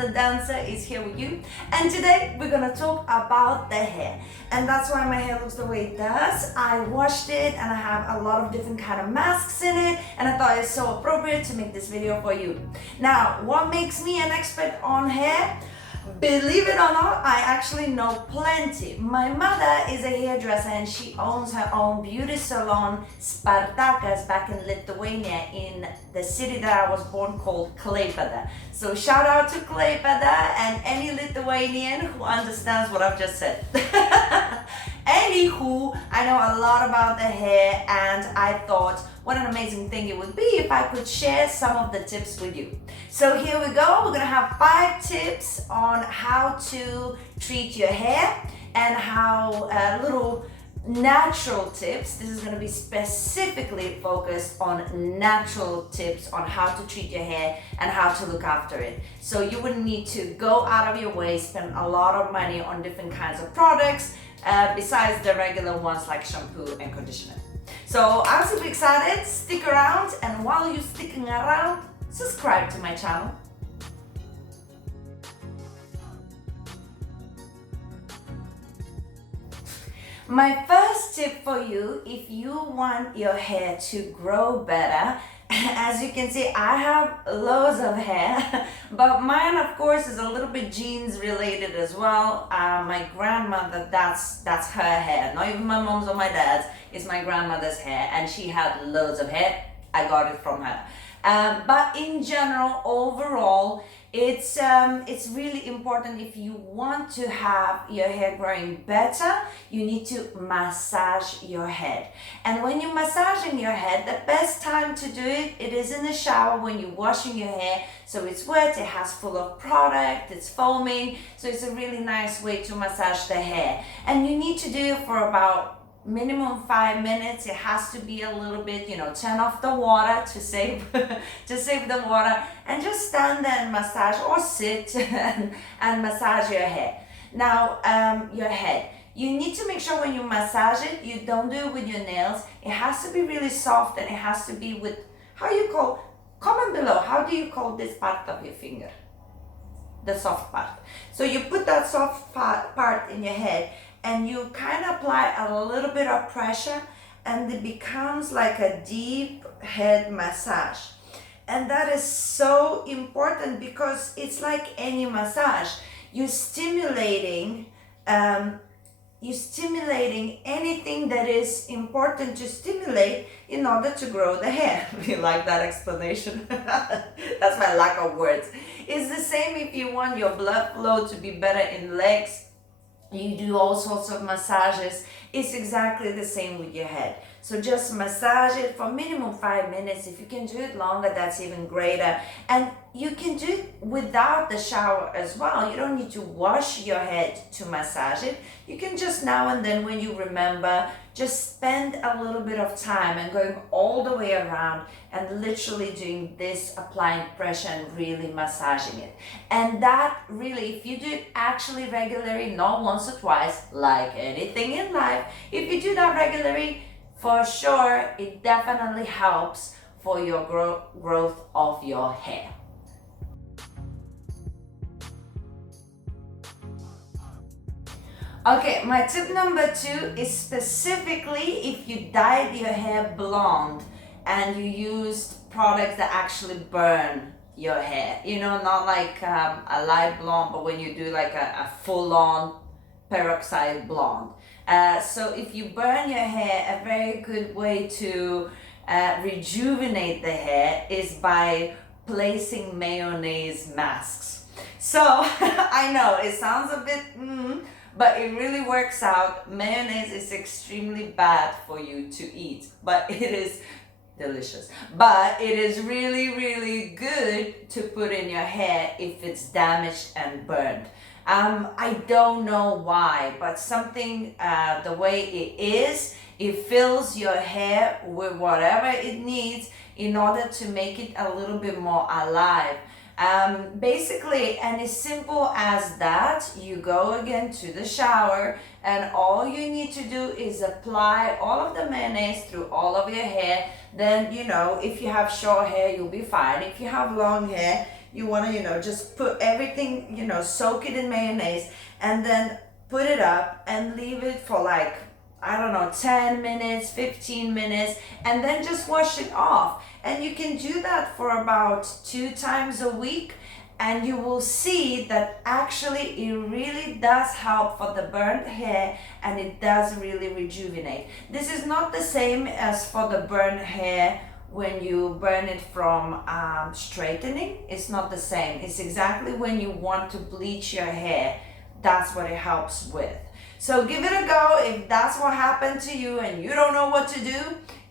the dancer, is here with you. And today we're gonna talk about the hair. And that's why my hair looks the way it does. I washed it and I have a lot of different kind of masks in it, and I thought it's so appropriate to make this video for you. Now, what makes me an expert on hair? Believe it or not, I actually know plenty. My mother is a hairdresser and she owns her own beauty salon, Spartakas, back in Lithuania, in the city that I was born, called Klaipėda. So shout out to Klaipėda and any Lithuanian who understands what I've just said. Anywho, I know a lot about the hair, and I thought what an amazing thing it would be if I could share some of the tips with you. So here we go. We're gonna have 5 tips on how to treat your hair and how little natural tips. This is going to be specifically focused on natural tips on how to treat your hair and how to look after it. So you wouldn't need to go out of your way, spend a lot of money on different kinds of products besides the regular ones like shampoo and conditioner. So I'm super excited. Stick around, and while you're sticking around, subscribe to my channel. My first tip for you, if you want your hair to grow better, as you can see, I have loads of hair, but mine, of course, is a little bit genes related as well. My grandmother, that's her hair. Not even my mom's or my dad's, it's my grandmother's hair, and she had loads of hair. I got it from her. But in general, overall, it's really important. If you want to have your hair growing better, you need to massage your head. And when you're massaging your head, the best time to do it, it is in the shower when you're washing your hair. So it's wet, it has full of product, it's foaming. So it's a really nice way to massage the hair. And you need to do it for about minimum 5 minutes. It has to be a little bit, turn off the water to save the water, and just stand there and massage, or sit and massage your hair. Now, your head. You need to make sure when you massage it, you don't do it with your nails. It has to be really soft, and it has to be with, comment below, how do you call this part of your finger? The soft part. So you put that soft part in your head, and you kind of apply a little bit of pressure, and it becomes like a deep head massage. And that is so important because it's like any massage. You're stimulating anything that is important to stimulate in order to grow the hair. You like that explanation? That's my lack of words. It's the same if you want your blood flow to be better in legs. You do all sorts of massages. It's exactly the same with your head. So just massage it for minimum 5 minutes. If you can do it longer, that's even greater. And you can do it without the shower as well. You don't need to wash your head to massage it. You can just now and then, when you remember, just spend a little bit of time and going all the way around and literally doing this, applying pressure and really massaging it. And that really, if you do it actually regularly, not once or twice, like anything in life, if you do that regularly, for sure, it definitely helps for your growth of your hair. Okay, my tip number 2 is specifically if you dyed your hair blonde and you used products that actually burn your hair. Not like a light blonde, but when you do like a full-on peroxide blonde. So if you burn your hair, a very good way to rejuvenate the hair is by placing mayonnaise masks. So I know it sounds a bit but it really works out. Mayonnaise is extremely bad for you to eat, but it is delicious. But it is really, really good to put in your hair if it's damaged and burned. I don't know why, but something, the way it is, it fills your hair with whatever it needs in order to make it a little bit more alive. Basically, and as simple as that, you go again to the shower, and all you need to do is apply all of the mayonnaise through all of your hair. Then, if you have short hair, you'll be fine. If you have long hair, you want to, just put everything, soak it in mayonnaise and then put it up and leave it for like, I don't know, 10 minutes, 15 minutes, and then just wash it off. And you can do that for about 2 times a week, and you will see that actually it really does help for the burnt hair, and it does really rejuvenate. This is not the same as for the burnt hair when you burn it from straightening. It's not the same. It's exactly when you want to bleach your hair. That's what it helps with. So give it a go. If that's what happened to you and you don't know what to do,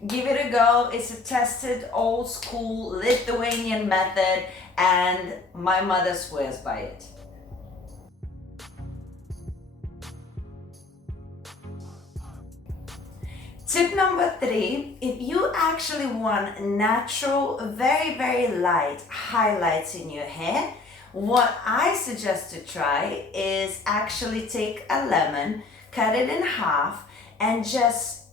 give it a go. It's a tested, old school Lithuanian method, and my mother swears by it. Tip number 3, if you actually want natural, very, very light highlights in your hair, what I suggest to try is actually take a lemon, cut it in half, and just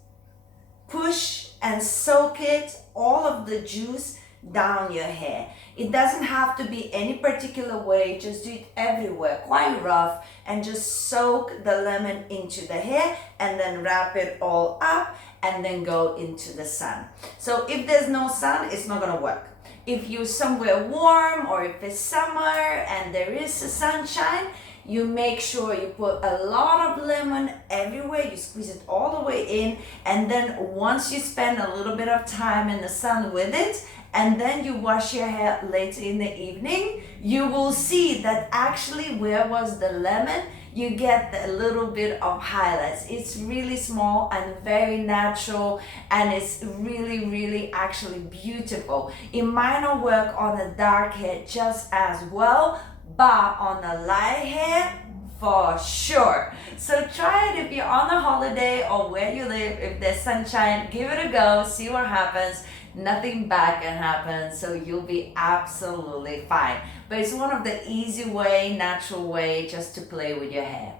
push and soak it, all of the juice down your hair. It doesn't have to be any particular way, just do it everywhere, quite rough, and just soak the lemon into the hair and then wrap it all up and then go into the sun. So if there's no sun, it's not gonna work. If you're somewhere warm or if it's summer and there is a sunshine, you make sure you put a lot of lemon everywhere, you squeeze it all the way in, and then once you spend a little bit of time in the sun with it, and then you wash your hair later in the evening, you will see that actually where was the lemon, you get a little bit of highlights. It's really small and very natural, and it's really, really actually beautiful. It might not work on a dark hair just as well, but on a light hair, for sure. So try it if you're on a holiday or where you live. If there's sunshine, give it a go, see what happens. Nothing bad can happen, so you'll be absolutely fine. But it's one of the easy way, natural way just to play with your hair.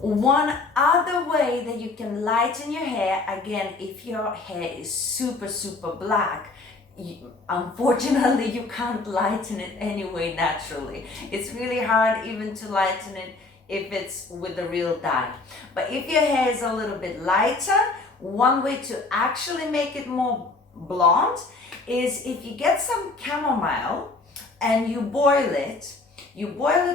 One other way that you can lighten your hair, again, if your hair is super, super black, unfortunately you can't lighten it anyway naturally. It's really hard even to lighten it if it's with the real dye. But if your hair is a little bit lighter, one way to actually make it more blonde is if you get some chamomile and you boil it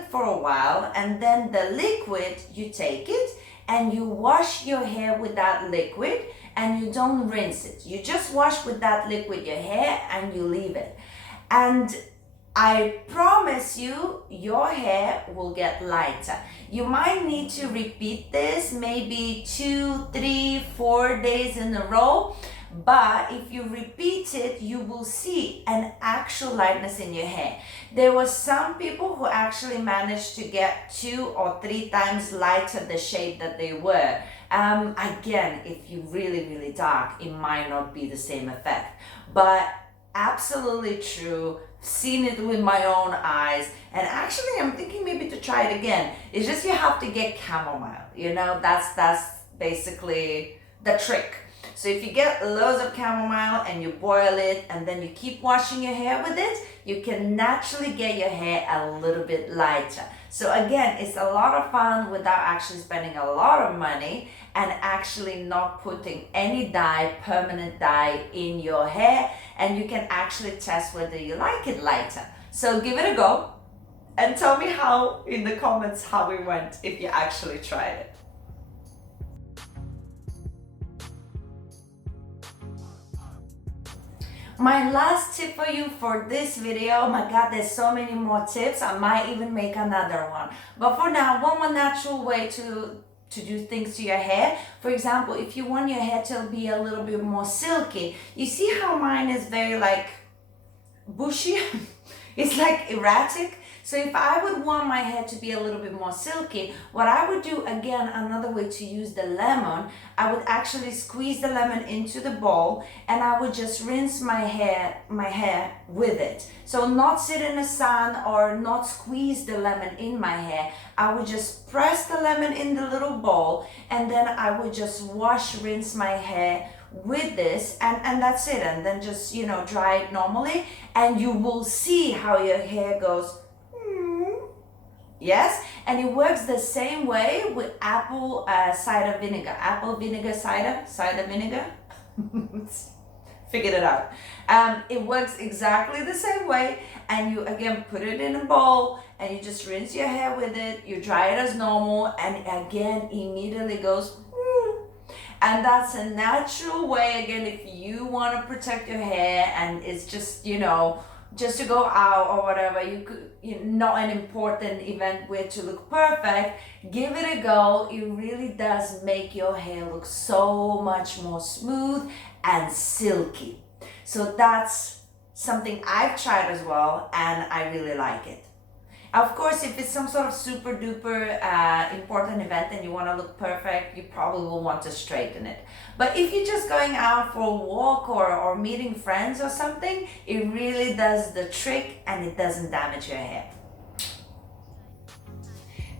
for a while, and then the liquid, you take it and you wash your hair with that liquid, and you don't rinse it. You just wash with that liquid your hair and you leave it. And I promise you, your hair will get lighter. You might need to repeat this maybe 2, 3, 4 days in a row, but if you repeat it, you will see an actual lightness in your hair. There were some people who actually managed to get 2 or 3 times lighter the shade that they were. Again, if you're really, really dark, it might not be the same effect, but absolutely true. Seen it with my own eyes, and actually I'm thinking maybe to try it again. It's just you have to get chamomile, that's basically the trick. So if you get loads of chamomile and you boil it and then you keep washing your hair with it, you can naturally get your hair a little bit lighter. So again, it's a lot of fun without actually spending a lot of money and actually not putting any dye, permanent dye in your hair, and you can actually test whether you like it lighter. So give it a go and tell me in the comments how it went if you actually tried it. My last tip for you for this video, oh my god, there's so many more tips. I might even make another one. But for now, one more natural way to do things to your hair. For example, if you want your hair to be a little bit more silky, you see how mine is very like bushy? It's like erratic. So if I would want my hair to be a little bit more silky, what I would do, again, another way to use the lemon, I would actually squeeze the lemon into the bowl and I would just rinse my hair with it. So not sit in the sun or not squeeze the lemon in my hair. I would just press the lemon in the little bowl and then I would just rinse my hair with this, and that's it. And then just, you know, dry it normally, and you will see how your hair goes. Yes, and it works the same way with apple cider vinegar. Apple vinegar cider vinegar. Figured it out. It works exactly the same way, and you again put it in a bowl and you just rinse your hair with it. You dry it as normal, and again immediately goes. And that's a natural way, again, if you want to protect your hair and it's just, you know, just to go out or whatever, not an important event where to look perfect, give it a go. It really does make your hair look so much more smooth and silky. So that's something I've tried as well, and I really like it. Of course, if it's some sort of super duper important event and you want to look perfect, you probably will want to straighten it. But if you're just going out for a walk or meeting friends or something, it really does the trick and it doesn't damage your hair.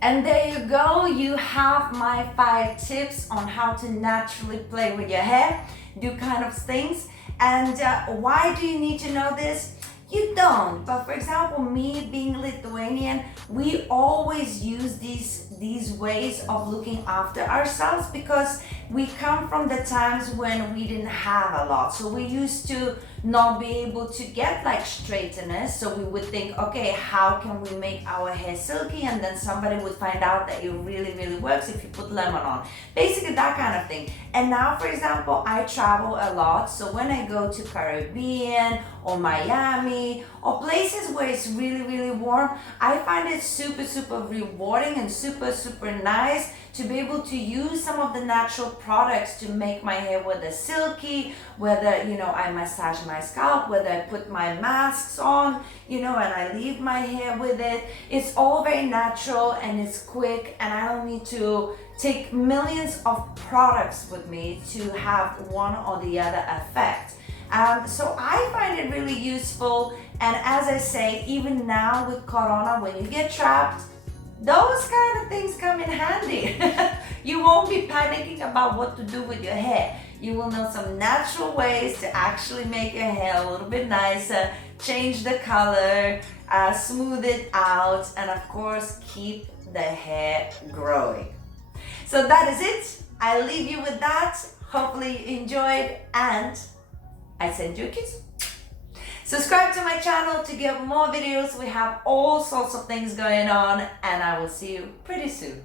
And there you go, you have my 5 tips on how to naturally play with your hair, do kind of things. And why do you need to know this? You don't, but for example, me being Lithuanian, we always use these ways of looking after ourselves because we come from the times when we didn't have a lot. So we used to not be able to get like straighteners. So we would think, okay, how can we make our hair silky? And then somebody would find out that it really, really works if you put lemon on. Basically that kind of thing. And now, for example, I travel a lot. So when I go to Caribbean or Miami or places where it's really, really warm, I find it super, super rewarding and super, super nice to be able to use some of the natural products to make my hair, whether silky, whether, you know, I massage my scalp, whether I put my masks on, you know, and I leave my hair with it. It's all very natural and it's quick, and I don't need to take millions of products with me to have one or the other effect. So I find it really useful, and as I say, even now with Corona, when you get trapped, those kind of things come in handy. You won't be panicking about what to do with your hair. You will know some natural ways to actually make your hair a little bit nicer, change the color, smooth it out, and of course, keep the hair growing. So that is it. I leave you with that. Hopefully you enjoyed, and I send you a kiss. Subscribe to my channel to get more videos. We have all sorts of things going on, and I will see you pretty soon.